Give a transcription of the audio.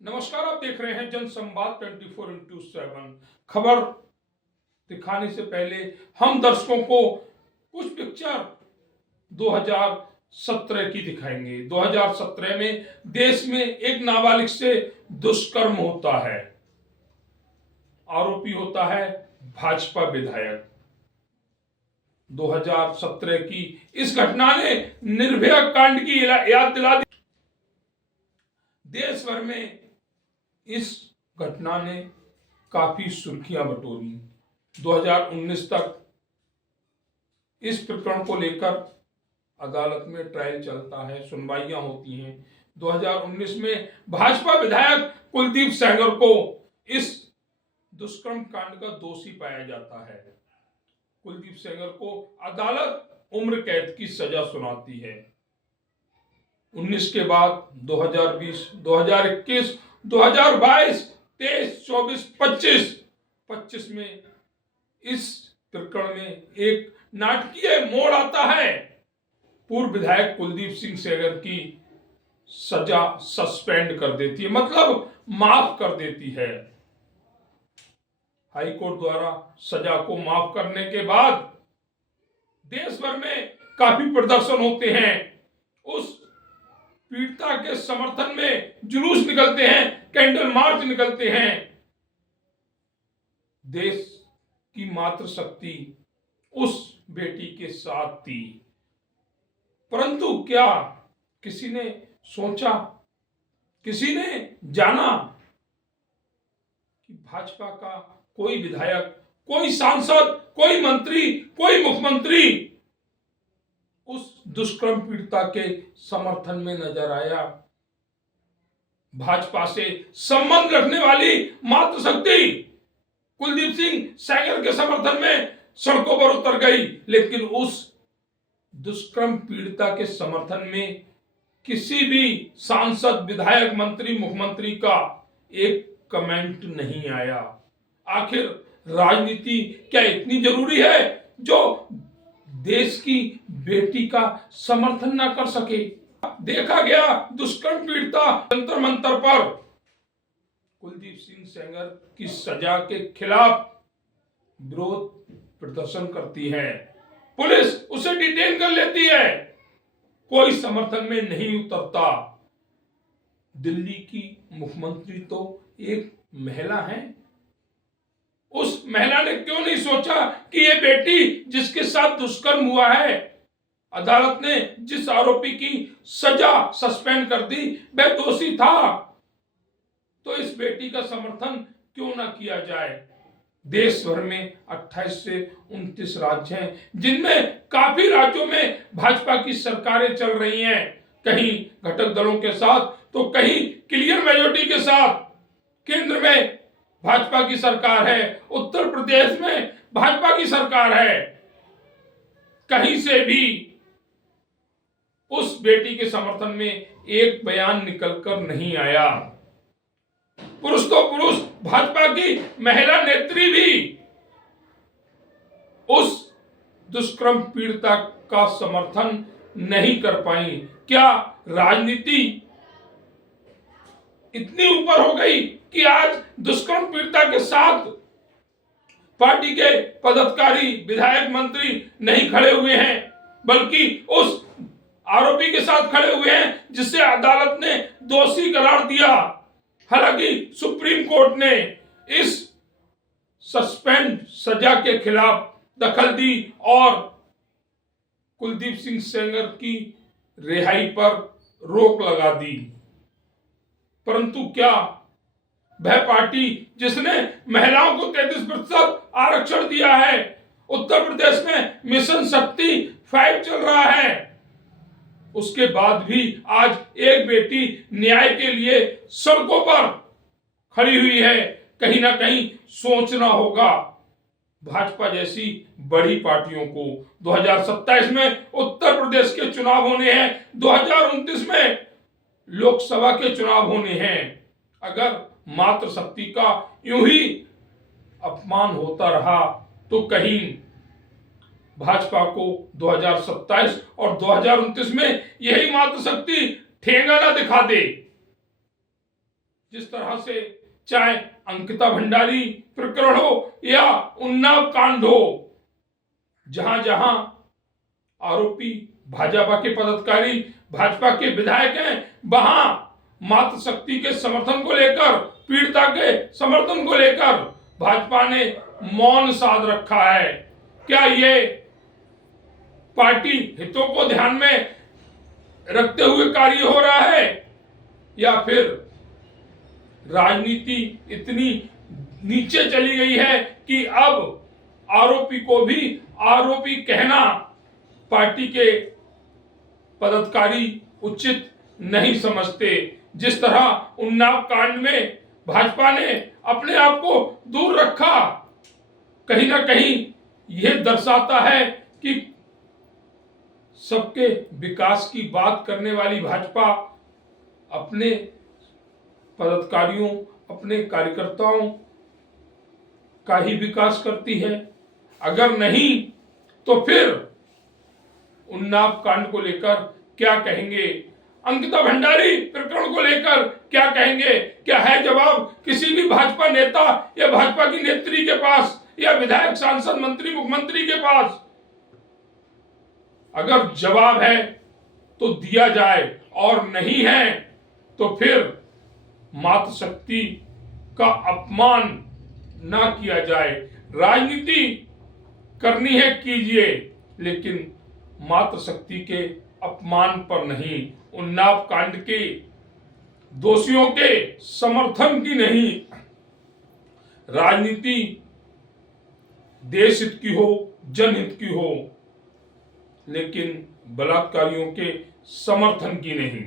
नमस्कार, आप देख रहे हैं जनसंवाद 24x7। खबर दिखाने से पहले हम दर्शकों को कुछ पिक्चर 2017 की दिखाएंगे। 2017 में देश में एक नाबालिग से दुष्कर्म होता है। आरोपी होता है भाजपा विधायक। 2017 की इस घटना ने निर्भया कांड की याद दिला दी। देश भर में इस घटना ने काफी सुर्खियां बटोरी। 2019 तक इस प्रकरण को लेकर अदालत में ट्रायल चलता है, सुनवाइयां होती हैं। 2019 में भाजपा विधायक कुलदीप सेंगर को इस दुष्कर्म कांड का दोषी पाया जाता है। कुलदीप सेंगर को अदालत उम्र कैद की सजा सुनाती है। 19 के बाद 2020, 2021, 2022, 23, 24, 25 में इस प्रकरण में एक नाटकीय मोड़ आता है। पूर्व विधायक कुलदीप सिंह सेंगर की सजा सस्पेंड कर देती है, मतलब माफ कर देती है। हाई कोर्ट द्वारा सजा को माफ करने के बाद देश भर में काफी प्रदर्शन होते हैं। उस पीड़िता के समर्थन में जुलूस निकलते हैं, कैंडल मार्च निकलते हैं। देश की मातृशक्ति उस बेटी के साथ थी, परंतु क्या किसी ने सोचा, किसी ने जाना कि भाजपा का कोई विधायक, कोई सांसद, कोई मंत्री, कोई मुख्यमंत्री उस दुष्कर्म पीड़िता के समर्थन में नजर आया। भाजपा से संबंध रखने वाली मातृशक्ति कुलदीप सिंह सेंगर के समर्थन में सड़कों पर उतर गई, लेकिन उस दुष्कर्म पीड़िता के समर्थन में किसी भी सांसद, विधायक, मंत्री, मुख्यमंत्री का एक कमेंट नहीं आया। आखिर राजनीति क्या इतनी जरूरी है जो देश की बेटी का समर्थन ना कर सके? देखा गया दुष्कर्म पीड़िता जंतर मंतर पर कुलदीप सिंह सेंगर की सजा के खिलाफ विरोध प्रदर्शन करती है। पुलिस उसे डिटेन कर लेती है, कोई समर्थन में नहीं उतरता। दिल्ली की मुख्यमंत्री तो एक महिला है। उस महिला ने क्यों नहीं सोचा कि ये बेटी जिसके साथ दुष्कर्म हुआ है, अदालत ने जिस आरोपी की सजा सस्पेंड कर दी वह दोषी था, तो इस बेटी का समर्थन क्यों ना किया जाए? देश भर में 28 से 29 राज्य हैं, जिनमें काफी राज्यों में भाजपा की सरकारें चल रही हैं, कहीं घटक दलों के साथ तो कहीं क्लियर मेजॉरिटी के साथ। केंद्र में भाजपा की सरकार है, उत्तर प्रदेश में भाजपा की सरकार है। कहीं से भी उस बेटी के समर्थन में एक बयान निकलकर नहीं आया। पुरुष तो पुरुष, भाजपा की महिला नेत्री भी उस दुष्कर्म पीड़िता का समर्थन नहीं कर पाई। क्या राजनीति इतनी ऊपर हो गई कि आज दुष्कर्म पीड़िता के साथ पार्टी के पदाधिकारी, विधायक, मंत्री नहीं खड़े हुए हैं, बल्कि उस आरोपी के साथ खड़े हुए हैं जिसे अदालत ने दोषी करार दिया। हालांकि सुप्रीम कोर्ट ने इस सस्पेंड सजा के खिलाफ दखल दी और कुलदीप सिंह सेंगर की रिहाई पर रोक लगा दी। परंतु क्या वह पार्टी जिसने महिलाओं को 33% आरक्षण दिया है, उत्तर प्रदेश में मिशन शक्ति 5 चल रहा है, उसके बाद भी आज एक बेटी न्याय के लिए सड़कों पर खड़ी हुई है? कहीं ना कहीं सोचना होगा भाजपा जैसी बड़ी पार्टियों को। 2027 में उत्तर प्रदेश के चुनाव होने हैं, 2029 में लोकसभा के चुनाव होने हैं। अगर मातृशक्ति का यूं ही अपमान होता रहा तो कहीं भाजपा को 2027 और 2029 में यही मातृशक्ति ठेंगा ना दिखा दे। जिस तरह से चाहे अंकिता भंडारी प्रकरण हो या उन्नाव कांड हो, जहां जहां आरोपी भाजपा के पदाधिकारी, भाजपा के विधायक हैं, वहां मातृशक्ति के समर्थन को लेकर, पीड़िता के समर्थन को लेकर भाजपा ने मौन साध रखा है। क्या ये पार्टी हितों को ध्यान में रखते हुए कार्य हो रहा है, या फिर राजनीति इतनी नीचे चली गई है कि अब आरोपी को भी आरोपी कहना पार्टी के पदाधिकारी उचित नहीं समझते। जिस तरह उन्नाव कांड में भाजपा ने अपने आप को दूर रखा, कहीं ना कहीं यह दर्शाता है कि सबके विकास की बात करने वाली भाजपा अपने पदाधिकारियों, अपने कार्यकर्ताओं का ही विकास करती है। अगर नहीं तो फिर उन्नाव कांड को लेकर क्या कहेंगे, अंकिता भंडारी प्रकरण को लेकर क्या कहेंगे? क्या है जवाब किसी भी भाजपा नेता या भाजपा की नेत्री के पास, या विधायक, सांसद, मंत्री, मुख्यमंत्री के पास? अगर जवाब है तो दिया जाए, और नहीं है तो फिर मातृशक्ति का अपमान ना किया जाए। राजनीति करनी है कीजिए, लेकिन मातृशक्ति के अपमान पर नहीं, उन्नाव कांड के दोषियों के समर्थन की नहीं। राजनीति देश हित की हो, जनहित की हो, लेकिन बलात्कारियों के समर्थन की नहीं।